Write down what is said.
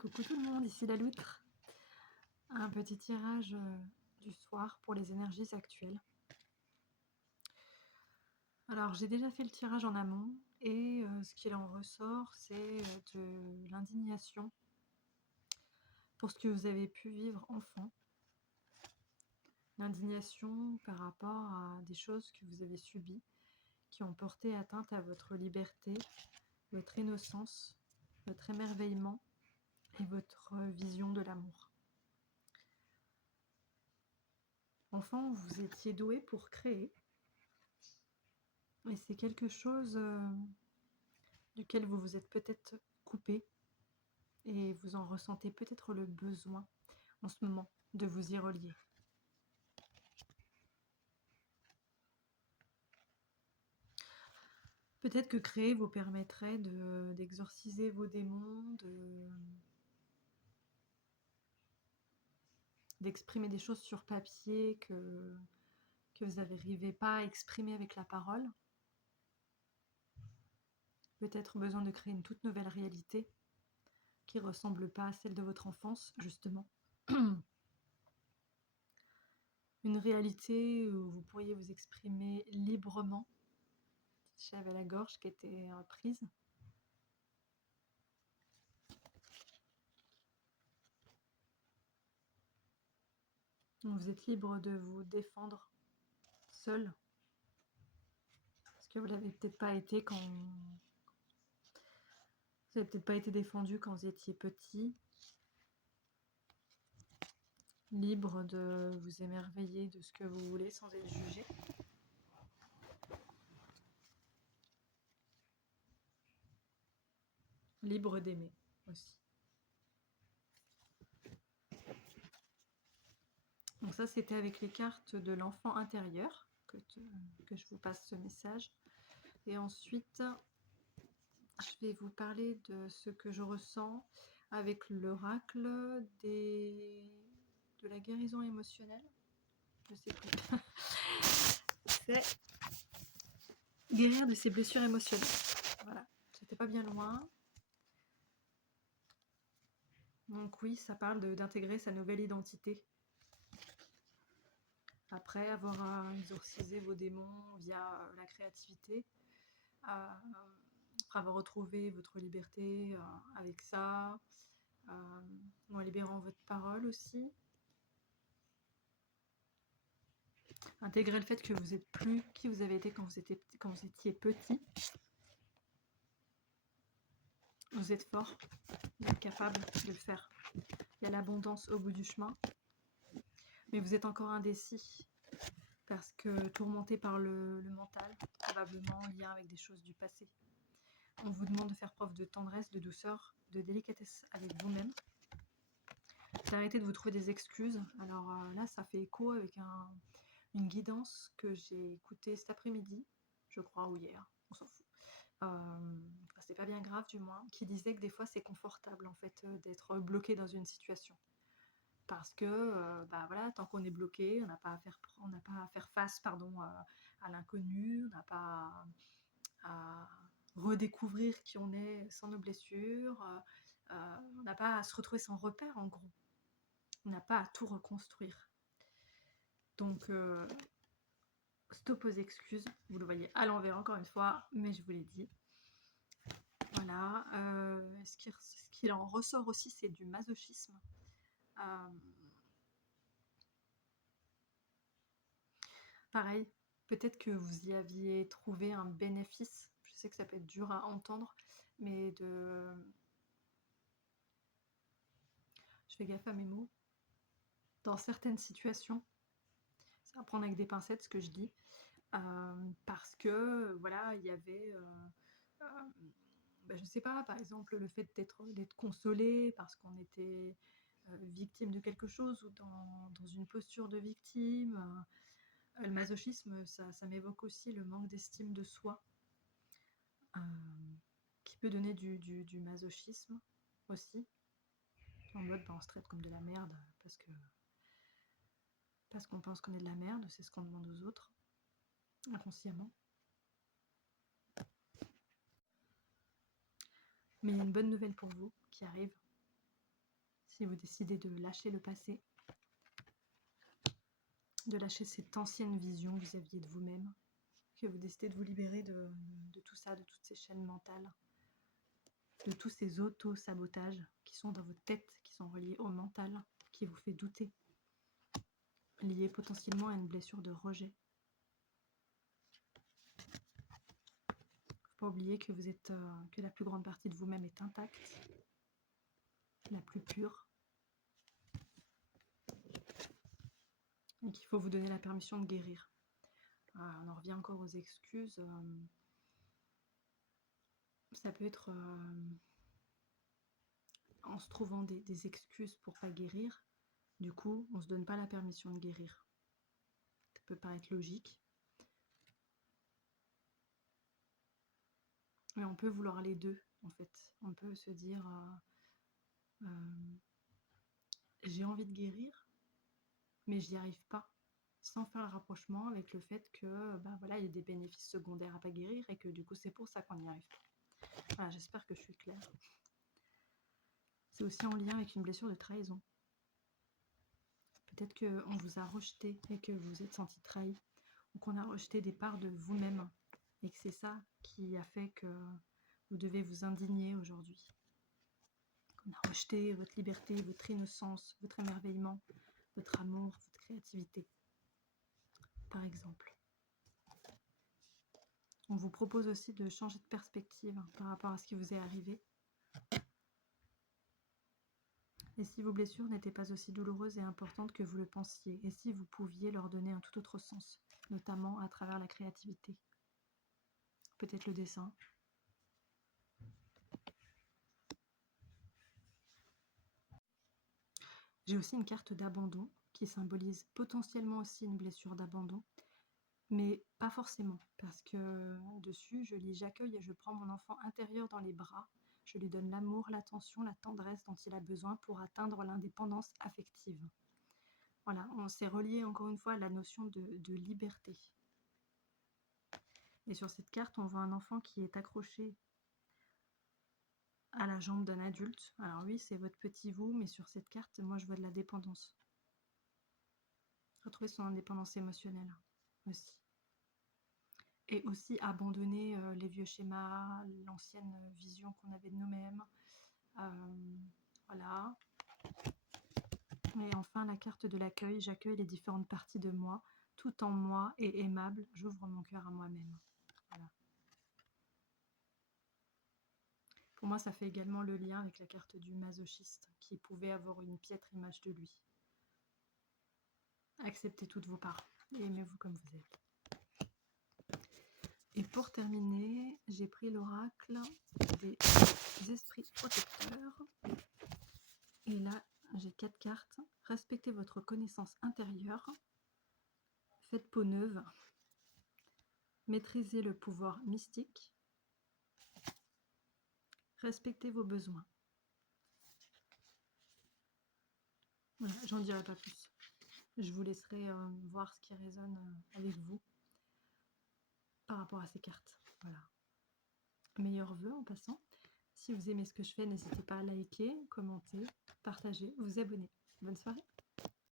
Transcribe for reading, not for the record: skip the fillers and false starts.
Coucou tout le monde, ici la loutre. Un petit tirage du soir pour les énergies actuelles. Alors j'ai déjà fait le tirage en amont et ce qu'il en ressort, c'est de l'indignation pour ce que vous avez pu vivre enfant. L'indignation par rapport à des choses que vous avez subies, qui ont porté atteinte à votre liberté, votre innocence, votre émerveillement et votre vision de l'amour. Enfant, vous étiez doué pour créer. Et c'est quelque chose duquel vous vous êtes peut-être coupé et vous en ressentez peut-être le besoin en ce moment de vous y relier. Peut-être que créer vous permettrait d'exorciser vos démons, d'exprimer des choses sur papier que vous n'arrivez pas à exprimer avec la parole. Peut-être besoin de créer une toute nouvelle réalité qui ne ressemble pas à celle de votre enfance, justement. Une réalité où vous pourriez vous exprimer librement. J'avais la gorge qui était prise. Vous êtes libre de vous défendre seul. Parce que vous l'avez peut-être pas été quand... Vous n'avez peut-être pas été défendu quand vous étiez petit. Libre de vous émerveiller de ce que vous voulez sans être jugé. Libre d'aimer aussi. Donc ça, c'était avec les cartes de l'enfant intérieur que je vous passe ce message. Et ensuite, je vais vous parler de ce que je ressens avec l'oracle de la guérison émotionnelle. Je sais plus. C'est guérir de ses blessures émotionnelles. Voilà, j'étais pas bien loin. Donc oui, ça parle d'intégrer sa nouvelle identité. Après avoir exorcisé vos démons via la créativité, après avoir retrouvé votre liberté avec ça, en libérant votre parole aussi. Intégrer le fait que vous n'êtes plus qui vous avez été quand vous étiez petit. Vous êtes fort, vous êtes capable de le faire. Il y a l'abondance au bout du chemin. Mais vous êtes encore indécis parce que tourmenté par le mental, probablement en lien avec des choses du passé. On vous demande de faire preuve de tendresse, de douceur, de délicatesse avec vous-même. D'arrêter de vous trouver des excuses. Alors là, ça fait écho avec une guidance que j'ai écoutée cet après-midi, je crois, ou hier, on s'en fout. C'est pas bien grave du moins, qui disait que des fois c'est confortable en fait d'être bloqué dans une situation. Parce que voilà, tant qu'on est bloqué, on n'a pas à faire face à l'inconnu, on n'a pas à redécouvrir qui on est sans nos blessures, on n'a pas à se retrouver sans repère en gros. On n'a pas à tout reconstruire. Donc stop aux excuses, vous le voyez à l'envers encore une fois, mais je vous l'ai dit. Voilà, ce qui en ressort aussi, c'est du masochisme. Pareil, peut-être que vous y aviez trouvé un bénéfice. Je sais que ça peut être dur à entendre, mais je fais gaffe à mes mots. Dans certaines situations, c'est à prendre avec des pincettes ce que je dis, parce que voilà, il y avait... je ne sais pas, par exemple, le fait d'être consolé parce qu'on était victime de quelque chose ou dans une posture de victime. Le masochisme, ça m'évoque aussi le manque d'estime de soi, qui peut donner du masochisme aussi. En mode, on se traite comme de la merde parce qu'on pense qu'on est de la merde, c'est ce qu'on demande aux autres, inconsciemment. Mais il y a une bonne nouvelle pour vous qui arrive. Si vous décidez de lâcher le passé, de lâcher cette ancienne vision que vous aviez de vous-même, que vous décidez de vous libérer de tout ça, de toutes ces chaînes mentales, de tous ces auto-sabotages qui sont dans votre tête, qui sont reliés au mental, qui vous fait douter, liés potentiellement à une blessure de rejet. Faut pas oublier que vous êtes, que la plus grande partie de vous-même est intacte, la plus pure, et qu'il faut vous donner la permission de guérir. On en revient encore aux excuses. Ça peut être en se trouvant des excuses pour pas guérir. Du coup, on ne se donne pas la permission de guérir. Ça peut paraître logique. Mais on peut vouloir les deux, en fait. On peut se dire j'ai envie de guérir, mais j'y arrive pas. Sans faire le rapprochement avec le fait que voilà, il y a des bénéfices secondaires à pas guérir et que du coup c'est pour ça qu'on n'y arrive pas. Voilà, j'espère que je suis claire. C'est aussi en lien avec une blessure de trahison. Peut-être qu'on vous a rejeté et que vous vous êtes senti trahi, ou qu'on a rejeté des parts de vous-même, et que c'est ça qui a fait que vous devez vous indigner aujourd'hui. On a rejeté votre liberté, votre innocence, votre émerveillement, votre amour, votre créativité, par exemple. On vous propose aussi de changer de perspective par rapport à ce qui vous est arrivé. Et si vos blessures n'étaient pas aussi douloureuses et importantes que vous le pensiez, et si vous pouviez leur donner un tout autre sens, notamment à travers la créativité, peut-être le dessin. J'ai aussi une carte d'abandon qui symbolise potentiellement aussi une blessure d'abandon, mais pas forcément, parce que dessus, je lis « J'accueille et je prends mon enfant intérieur dans les bras. Je lui donne l'amour, l'attention, la tendresse dont il a besoin pour atteindre l'indépendance affective. » Voilà, on s'est relié encore une fois à la notion de liberté. Et sur cette carte, on voit un enfant qui est accroché à la jambe d'un adulte. Alors oui, c'est votre petit vous, mais sur cette carte, moi je vois de la dépendance. Retrouver son indépendance émotionnelle aussi. Et aussi abandonner les vieux schémas, l'ancienne vision qu'on avait de nous-mêmes. Voilà. Et enfin, la carte de l'accueil. J'accueille les différentes parties de moi. Tout en moi est aimable. J'ouvre mon cœur à moi-même. Voilà. Pour moi, ça fait également le lien avec la carte du masochiste, qui pouvait avoir une piètre image de lui. Acceptez toutes vos parts et aimez-vous comme vous êtes. Et pour terminer, j'ai pris l'oracle des esprits protecteurs. Et là, j'ai 4 cartes. Respectez votre connaissance intérieure. Faites peau neuve. Maîtrisez le pouvoir mystique. Respectez vos besoins. Voilà, j'en dirai pas plus. Je vous laisserai voir ce qui résonne avec vous par rapport à ces cartes. Voilà. Meilleurs vœux en passant. Si vous aimez ce que je fais, n'hésitez pas à liker, commenter, partager, vous abonner. Bonne soirée.